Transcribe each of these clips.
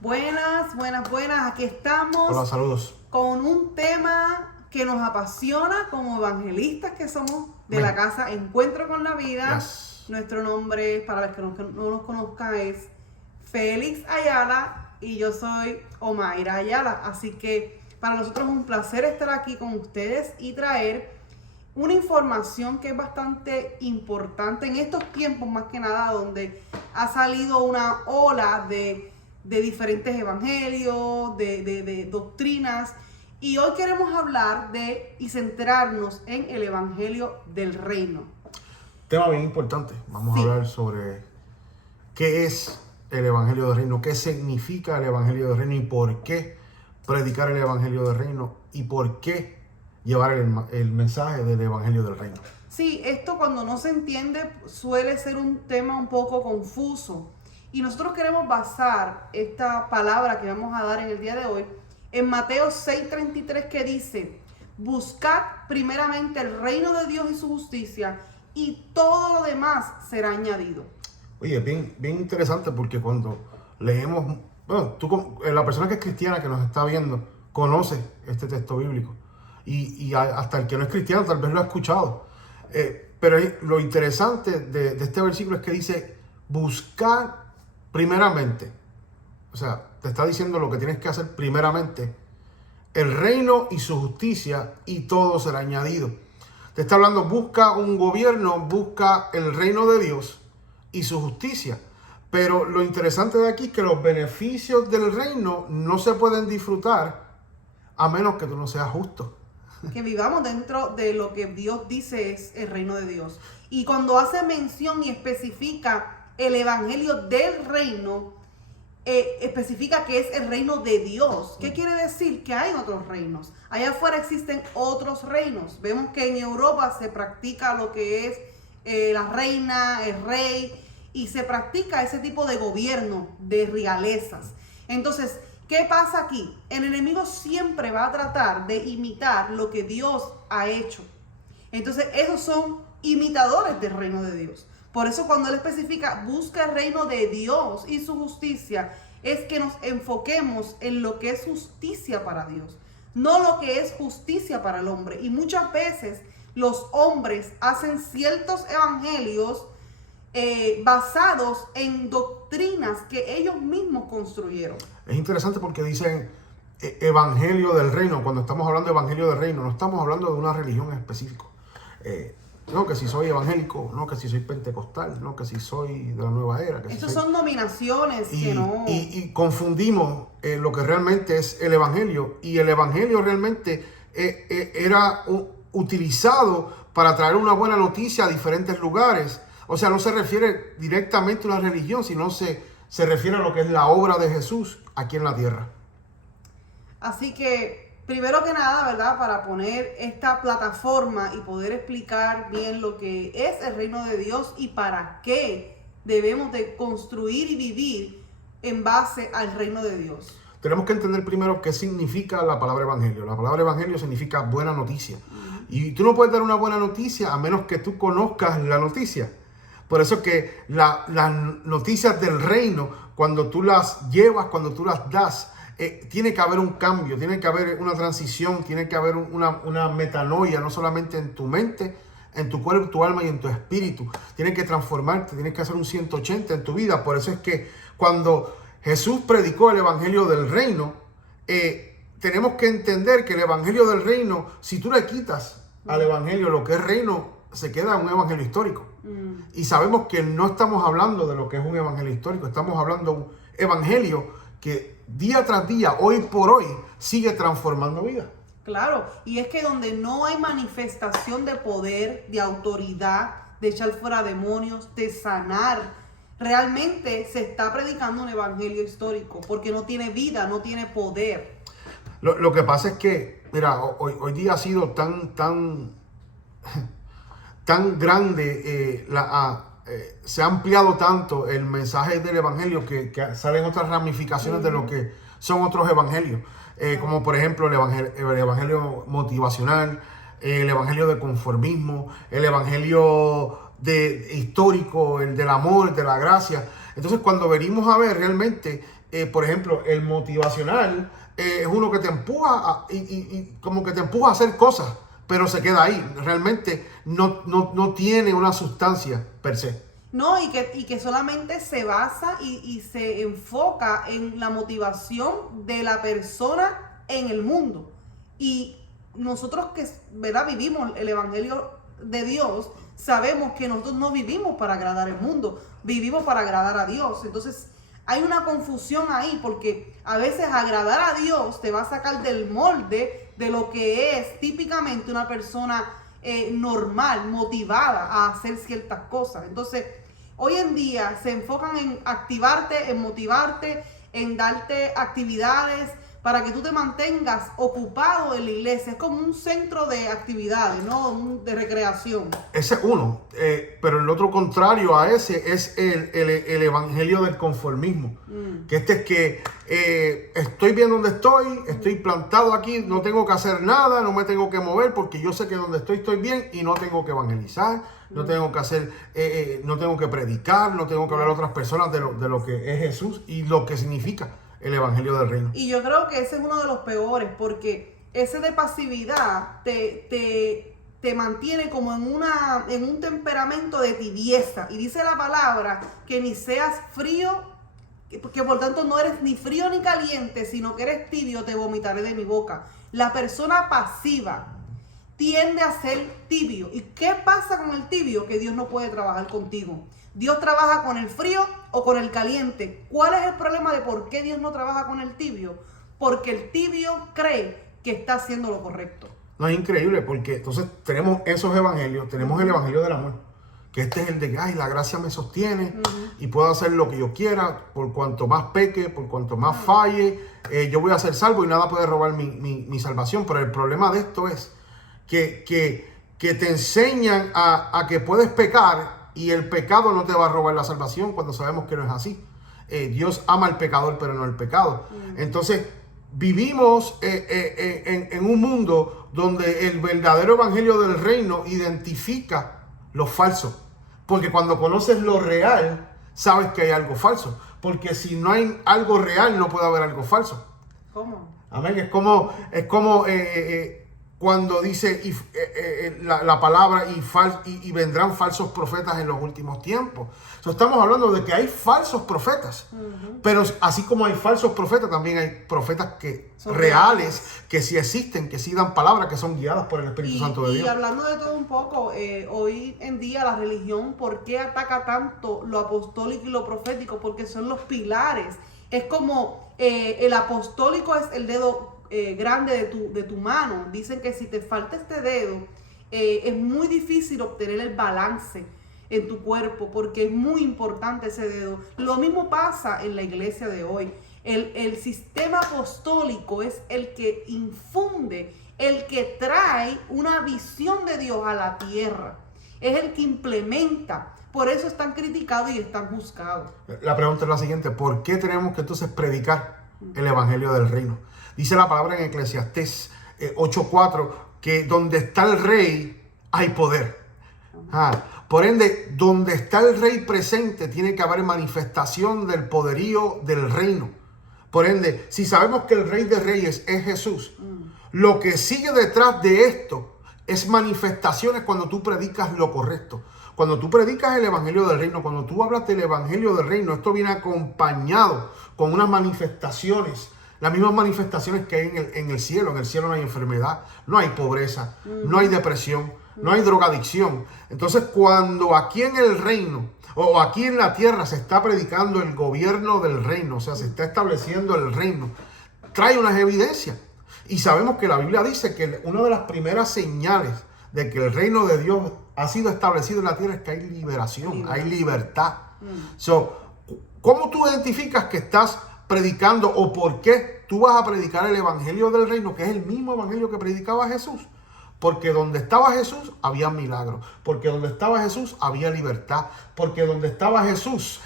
Buenas, buenas, buenas. Aquí estamos. Hola, saludos. Con un tema que nos apasiona como evangelistas que somos de la casa Encuentro con la Vida. Yes. Nuestro nombre, para los que no nos conozcan, es Félix Ayala y yo soy Omaira Ayala. Así que para nosotros es un placer estar aquí con ustedes y traer una información que es bastante importante en estos tiempos, más que nada, donde ha salido una ola de diferentes evangelios, de doctrinas. Y hoy queremos hablar y centrarnos en el evangelio del reino. Tema bien importante. Vamos a hablar sobre qué es el evangelio del reino, qué significa el evangelio del reino y por qué predicar el evangelio del reino y por qué llevar el mensaje del evangelio del reino. Sí, esto cuando no se entiende suele ser un tema un poco confuso. Y nosotros queremos basar esta palabra que vamos a dar en el día de hoy en Mateo 6:33, que dice: buscad primeramente el reino de Dios y su justicia, y todo lo demás será añadido. Oye, bien interesante, porque cuando leemos, bueno, la persona que es cristiana que nos está viendo conoce este texto bíblico, y hasta el que no es cristiano tal vez lo ha escuchado. Pero lo interesante de este versículo es que dice: buscad primeramente. O sea, te está diciendo lo que tienes que hacer primeramente: el reino y su justicia, y todo será añadido. Te está hablando, busca un gobierno, busca el reino de Dios y su justicia. Pero lo interesante de aquí es que los beneficios del reino no se pueden disfrutar a menos que tú no seas justo. Que vivamos dentro de lo que Dios dice es el reino de Dios. Y cuando hace mención y especifica el evangelio del reino, especifica que es el reino de Dios. ¿Qué quiere decir? Que hay otros reinos. Allá afuera existen otros reinos. Vemos que en Europa se practica lo que es la reina, el rey, y se practica ese tipo de gobierno, de realezas. Entonces, ¿qué pasa aquí? El enemigo siempre va a tratar de imitar lo que Dios ha hecho. Entonces, esos son imitadores del reino de Dios. Por eso cuando él especifica, busca el reino de Dios y su justicia, es que nos enfoquemos en lo que es justicia para Dios, no lo que es justicia para el hombre. Y muchas veces los hombres hacen ciertos evangelios basados en doctrinas que ellos mismos construyeron. Es interesante porque dicen evangelio del reino. Cuando estamos hablando de evangelio del reino, no estamos hablando de una religión en específico. No, que si soy evangélico, no, que si soy pentecostal, no, que si soy de la nueva era. Estos son dominaciones que no... Y confundimos lo que realmente es el evangelio. Y el evangelio realmente era utilizado para traer una buena noticia a diferentes lugares. O sea, no se refiere directamente a una religión, sino se refiere a lo que es la obra de Jesús aquí en la tierra. Así que, primero que nada, ¿verdad? Para poner esta plataforma y poder explicar bien lo que es el reino de Dios y para qué debemos de construir y vivir en base al reino de Dios. Tenemos que entender primero qué significa la palabra evangelio. La palabra evangelio significa buena noticia. Y tú no puedes dar una buena noticia a menos que tú conozcas la noticia. Por eso es que las noticias del reino, cuando tú las llevas, cuando tú las das, tiene que haber un cambio, tiene que haber una transición, tiene que haber una metanoia, no solamente en tu mente, en tu cuerpo, tu alma y en tu espíritu. Tienes que transformarte, tienes que hacer un 180 en tu vida. Por eso es que cuando Jesús predicó el evangelio del reino, tenemos que entender que el evangelio del reino, si tú le quitas al evangelio lo que es reino, se queda un evangelio histórico. Y sabemos que no estamos hablando de lo que es un evangelio histórico, estamos hablando de un evangelio que día tras día, hoy por hoy, sigue transformando vidas. Claro, y es que donde no hay manifestación de poder, de autoridad, de echar fuera demonios, de sanar, realmente se está predicando un evangelio histórico, porque no tiene vida, no tiene poder. Lo que pasa es que, mira, hoy día ha sido tan grande, se ha ampliado tanto el mensaje del evangelio que salen otras ramificaciones de lo que son otros evangelios, como por ejemplo el evangelio motivacional, el evangelio de conformismo, el evangelio histórico, el del amor, de la gracia. Entonces, cuando venimos a ver realmente por ejemplo, el motivacional es uno que te empuja y como que te empuja a hacer cosas, pero se queda ahí. Realmente no tiene una sustancia per se. No, y que solamente se basa y se enfoca en la motivación de la persona en el mundo. Y nosotros que, ¿verdad?, vivimos el Evangelio de Dios, sabemos que nosotros no vivimos para agradar al mundo, vivimos para agradar a Dios. Entonces hay una confusión ahí, porque a veces agradar a Dios te va a sacar del molde de lo que es típicamente una persona normal, motivada a hacer ciertas cosas. Entonces, hoy en día se enfocan en activarte, en motivarte, en darte actividades para que tú te mantengas ocupado en la iglesia. Es como un centro de actividades, ¿no? De recreación. Ese es uno, pero el otro contrario a ese es el evangelio del conformismo. Que este es que estoy bien donde estoy plantado aquí, no tengo que hacer nada, no me tengo que mover porque yo sé que donde estoy bien y no tengo que evangelizar, no tengo que hacer, no tengo que predicar, no tengo que hablar a otras personas de lo que es Jesús y lo que significa el evangelio del reino. Y yo creo que ese es uno de los peores, porque ese de pasividad te mantiene como en un temperamento de tibieza. Y dice la palabra que ni seas frío, que por tanto no eres ni frío ni caliente, sino que eres tibio, te vomitaré de mi boca. La persona pasiva tiende a ser tibio. ¿Y qué pasa con el tibio? Que Dios no puede trabajar contigo. Dios trabaja con el frío o con el caliente. ¿Cuál es el problema de por qué Dios no trabaja con el tibio? Porque el tibio cree que está haciendo lo correcto. No, es increíble, porque entonces tenemos esos evangelios, tenemos el evangelio del amor, que este es el de que, ay, la gracia me sostiene y puedo hacer lo que yo quiera, por cuanto más peque, por cuanto más falle, yo voy a ser salvo y nada puede robar mi salvación. Pero el problema de esto es que te enseñan a que puedes pecar y el pecado no te va a robar la salvación, cuando sabemos que no es así. Dios ama al pecador, pero no al pecado. Entonces, vivimos en un mundo donde el verdadero evangelio del reino identifica lo falso. Porque cuando conoces lo real, sabes que hay algo falso. Porque si no hay algo real, no puede haber algo falso. ¿Cómo? Amén. Es como cuando dice la palabra y vendrán falsos profetas en los últimos tiempos. Estamos hablando de que hay falsos profetas, pero así como hay falsos profetas, también hay profetas que son reales, que sí existen, que sí dan palabras, que son guiadas por el Espíritu Santo de Dios. Y hablando de todo un poco, hoy en día la religión, ¿por qué ataca tanto lo apostólico y lo profético? Porque son los pilares. Es como el apostólico es el dedo grande de tu mano. Dicen que si te falta este dedo, es muy difícil obtener el balance en tu cuerpo, porque es muy importante ese dedo. Lo mismo pasa en la iglesia de hoy. El sistema apostólico es el que infunde, el que trae una visión de Dios a la tierra. Es el que implementa. Por eso están criticados y están juzgados. La pregunta es la siguiente: ¿por qué tenemos que entonces predicar el evangelio del reino? Dice la palabra en Eclesiastés 8:4 que donde está el rey hay poder. Por ende, donde está el rey presente tiene que haber manifestación del poderío del reino. Por ende, si sabemos que el rey de reyes es Jesús, lo que sigue detrás de esto es manifestaciones cuando tú predicas lo correcto. Cuando tú predicas el evangelio del reino, cuando tú hablas del evangelio del reino, esto viene acompañado con unas manifestaciones. Las mismas manifestaciones que hay en el cielo. En el cielo no hay enfermedad, no hay pobreza, no hay depresión, no hay drogadicción. Entonces, cuando aquí en el reino o aquí en la tierra se está predicando el gobierno del reino, o sea, se está estableciendo el reino, trae unas evidencias. Y sabemos que la Biblia dice que una de las primeras señales de que el reino de Dios ha sido establecido en la tierra es que hay liberación, hay libertad. ¿Cómo tú identificas que estás predicando o por qué tú vas a predicar el evangelio del reino, que es el mismo evangelio que predicaba Jesús? Porque donde estaba Jesús había milagros, porque donde estaba Jesús había libertad, porque donde estaba Jesús,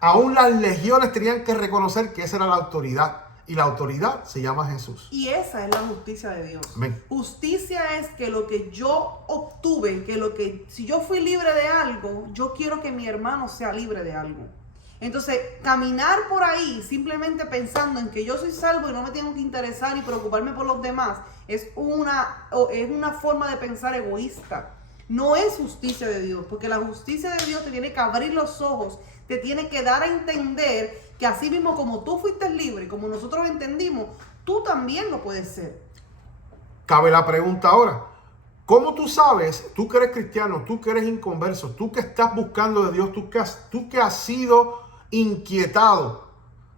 aún las legiones tenían que reconocer que esa era la autoridad, y la autoridad se llama Jesús. Y esa es la justicia de Dios. Amén. Justicia es que lo que yo obtuve, si yo fui libre de algo, yo quiero que mi hermano sea libre de algo. Entonces, caminar por ahí simplemente pensando en que yo soy salvo y no me tengo que interesar y preocuparme por los demás es una forma de pensar egoísta. No es justicia de Dios, porque la justicia de Dios te tiene que abrir los ojos, te tiene que dar a entender que así mismo como tú fuiste libre, como nosotros entendimos, tú también lo puedes ser. Cabe la pregunta ahora. ¿Cómo tú sabes, tú que eres cristiano, tú que eres inconverso, tú que estás buscando de Dios, tú que has sido inquietado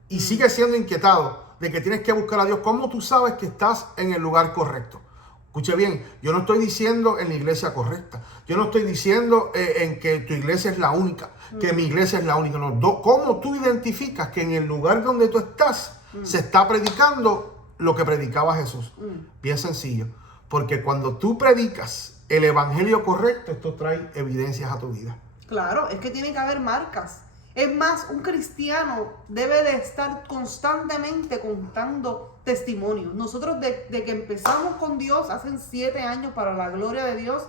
y sigues siendo inquietado de que tienes que buscar a Dios, cómo tú sabes que estás en el lugar correcto? Escuche bien, yo no estoy diciendo en la iglesia correcta, yo no estoy diciendo en que tu iglesia es la única, que mi iglesia es la única, no. ¿Cómo tú identificas que en el lugar donde tú estás se está predicando lo que predicaba Jesús? Bien sencillo. Porque cuando tú predicas el evangelio correcto, esto trae evidencias a tu vida. Claro, es que tiene que haber marcas. Es más, un cristiano debe de estar constantemente contando testimonios. Nosotros de que empezamos con Dios hace 7 años para la gloria de Dios,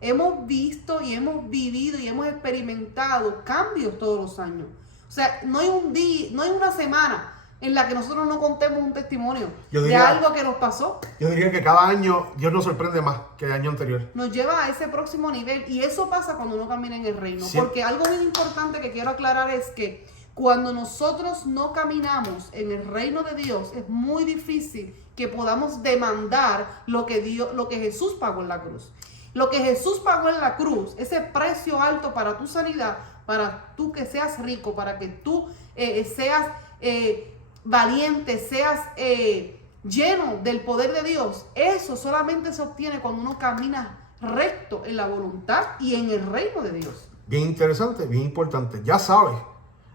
hemos visto y hemos vivido y hemos experimentado cambios todos los años. O sea, no hay un día, no hay una semana en la que nosotros no contemos un testimonio de algo que nos pasó. Yo diría que cada año Dios nos sorprende más que el año anterior. Nos lleva a ese próximo nivel y eso pasa cuando uno camina en el reino. Sí. Porque algo muy importante que quiero aclarar es que cuando nosotros no caminamos en el reino de Dios es muy difícil que podamos demandar lo que Jesús pagó en la cruz. Lo que Jesús pagó en la cruz, ese precio alto para tu sanidad, para tú que seas rico, para que tú seas valiente, seas lleno del poder de Dios. Eso solamente se obtiene cuando uno camina recto en la voluntad y en el reino de Dios. Bien interesante, bien importante. Ya sabes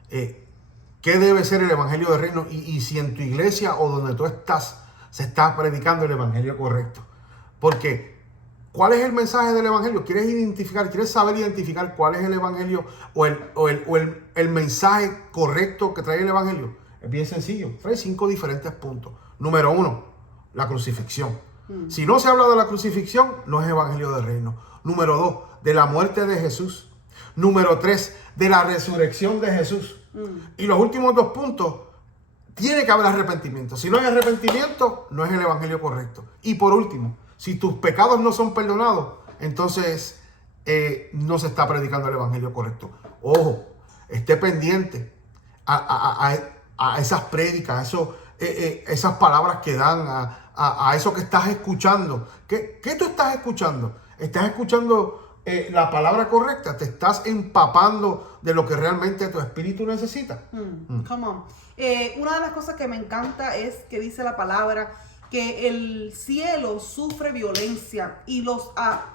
qué debe ser el evangelio del reino y si en tu iglesia o donde tú estás se está predicando el evangelio correcto. Porque ¿cuál es el mensaje del evangelio? ¿Quieres saber identificar cuál es el evangelio o el mensaje correcto que trae el evangelio? Es bien sencillo, trae 5 diferentes puntos. Número 1, la crucifixión. Si no se habla de la crucifixión, no es evangelio del reino. Número 2, de la muerte de Jesús. Número 3, de la resurrección de Jesús. Y los últimos 2 puntos, tiene que haber arrepentimiento. Si no hay arrepentimiento, no es el evangelio correcto. Y por último, si tus pecados no son perdonados, entonces no se está predicando el evangelio correcto. Ojo, esté pendiente a esas prédicas, esas palabras que dan, a eso que estás escuchando. ¿Qué tú estás escuchando? ¿Estás escuchando la palabra correcta? ¿Te estás empapando de lo que realmente tu espíritu necesita? Come on. Una de las cosas que me encanta es que dice la palabra que el cielo sufre violencia y los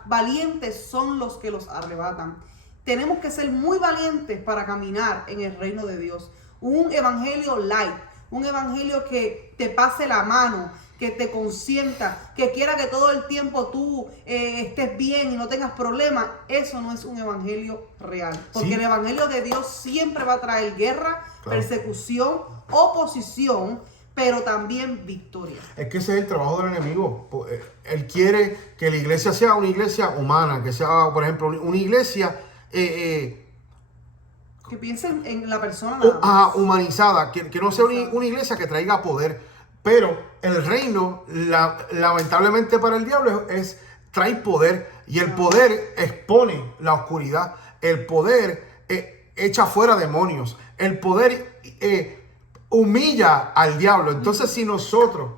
valientes son los que los arrebatan. Tenemos que ser muy valientes para caminar en el reino de Dios. Un evangelio light, un evangelio que te pase la mano, que te consienta, que quiera que todo el tiempo tú estés bien y no tengas problemas. Eso no es un evangelio real. Porque el evangelio de Dios siempre va a traer guerra, persecución, oposición, pero también victoria. Es que ese es el trabajo del enemigo. Él quiere que la iglesia sea una iglesia humana, que sea, por ejemplo, una iglesia que piensen en la persona humanizada, que no sea una iglesia que traiga poder. Pero el reino, lamentablemente para el diablo, trae poder. Y el poder expone la oscuridad. El poder echa fuera demonios. El poder humilla al diablo. Entonces, si nosotros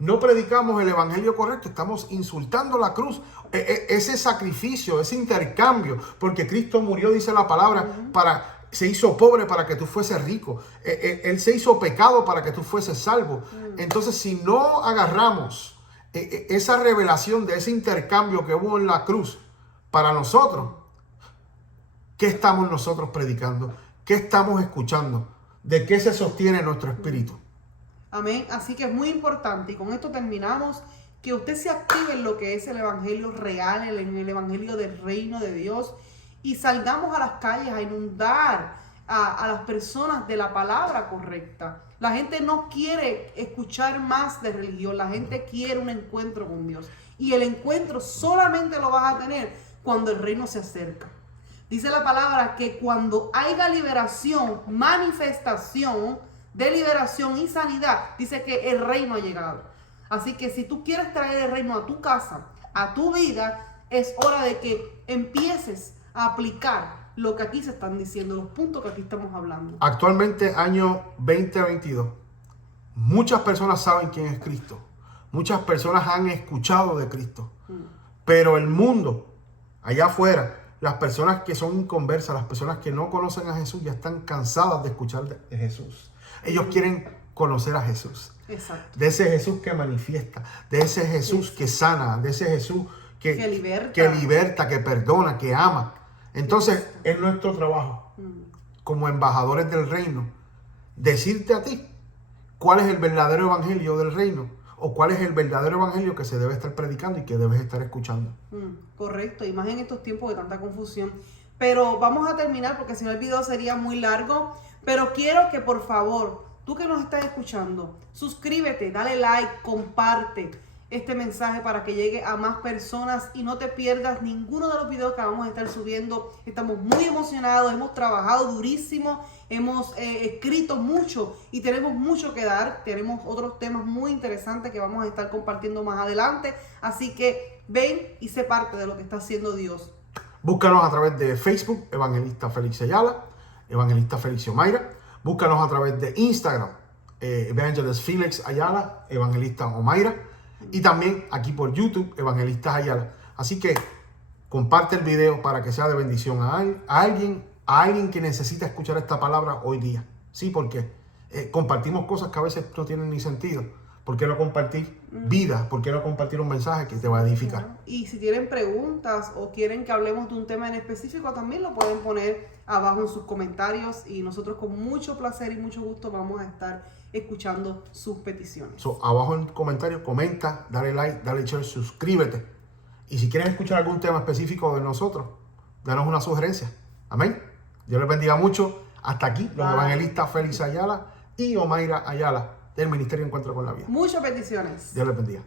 no predicamos el evangelio correcto, estamos insultando la cruz, ese sacrificio, ese intercambio, porque Cristo murió, dice la palabra, se hizo pobre para que tú fueses rico. Él se hizo pecado para que tú fueses salvo. Entonces, si no agarramos esa revelación de ese intercambio que hubo en la cruz para nosotros, ¿qué estamos nosotros predicando? ¿Qué estamos escuchando? ¿De qué se sostiene nuestro espíritu? Amén. Así que es muy importante, y con esto terminamos, que usted se active en lo que es el evangelio real, en el evangelio del reino de Dios, y salgamos a las calles a inundar a las personas de la palabra correcta. La gente no quiere escuchar más de religión, la gente quiere un encuentro con Dios. Y el encuentro solamente lo vas a tener cuando el reino se acerca. Dice la palabra que cuando haya liberación, manifestación de liberación y sanidad, dice que el reino ha llegado. Así que si tú quieres traer el reino a tu casa, a tu vida, es hora de que empieces a aplicar lo que aquí se están diciendo, los puntos que aquí estamos hablando. Actualmente, año 2022, muchas personas saben quién es Cristo. Muchas personas han escuchado de Cristo. Pero el mundo, allá afuera, las personas que son inconversas, las personas que no conocen a Jesús, ya están cansadas de escuchar de Jesús. Ellos quieren conocer a Jesús. Exacto. De ese Jesús que manifiesta, de ese Jesús que sana, de ese Jesús que liberta, que perdona, que ama. Entonces, es nuestro trabajo como embajadores del reino decirte a ti cuál es el verdadero evangelio del reino o cuál es el verdadero evangelio que se debe estar predicando y que debes estar escuchando. Correcto, y más en estos tiempos de tanta confusión. Pero vamos a terminar porque si no el video sería muy largo. Pero quiero que por favor, tú que nos estás escuchando, suscríbete, dale like, comparte este mensaje para que llegue a más personas y no te pierdas ninguno de los videos que vamos a estar subiendo. Estamos muy emocionados, hemos trabajado durísimo, hemos escrito mucho y tenemos mucho que dar. Tenemos otros temas muy interesantes que vamos a estar compartiendo más adelante. Así que ven y sé parte de lo que está haciendo Dios. Búscanos a través de Facebook, Evangelista Félix Ayala, Evangelista Félix Omaira. Búscanos a través de Instagram, Evangelist Félix Ayala, Evangelista Omaira. Y también aquí por YouTube, Evangelistas Ayala. Así que comparte el video para que sea de bendición a alguien que necesita escuchar esta palabra hoy día. Sí, porque compartimos cosas que a veces no tienen ni sentido. ¿Por qué no compartir vida? ¿Por qué no compartir un mensaje que te va a edificar? Y si tienen preguntas o quieren que hablemos de un tema en específico, también lo pueden poner abajo en sus comentarios y nosotros con mucho placer y mucho gusto vamos a estar escuchando sus peticiones. Abajo en comentarios, comenta, dale like, dale share, suscríbete. Y si quieres escuchar algún tema específico de nosotros, danos una sugerencia. Amén. Dios les bendiga mucho. Hasta aquí, los evangelistas Félix Ayala y Omaira Ayala del Ministerio Encuentro con la Vida. Muchas bendiciones. Dios les bendiga.